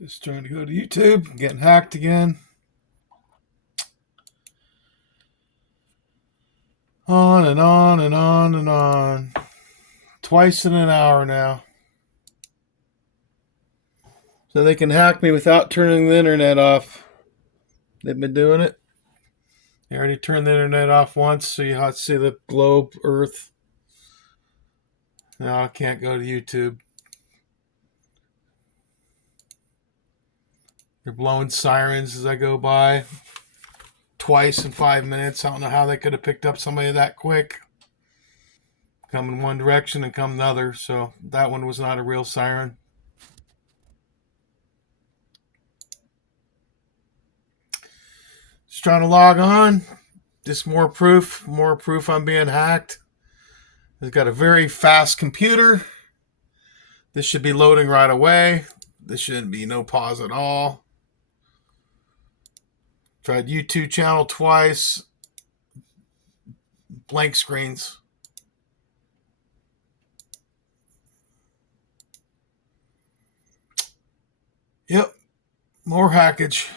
Just trying to go to YouTube, getting hacked again. On and on and on and on. Twice in an hour now. So they can hack me without turning the internet off. They've been doing it. They already turned the internet off once, so you have to see the globe, Earth. Now I can't go to YouTube. They're blowing sirens as I go by. Twice in 5 minutes. I don't know how they could have picked up somebody that quick. Come in one direction and come the other. So that one was not a real siren. Just trying to log on. Just more proof I'm being hacked. I've got a very fast computer. This should be loading right away. This shouldn't be no pause at all. Tried YouTube channel twice. Blank screens. Yep. More hackage.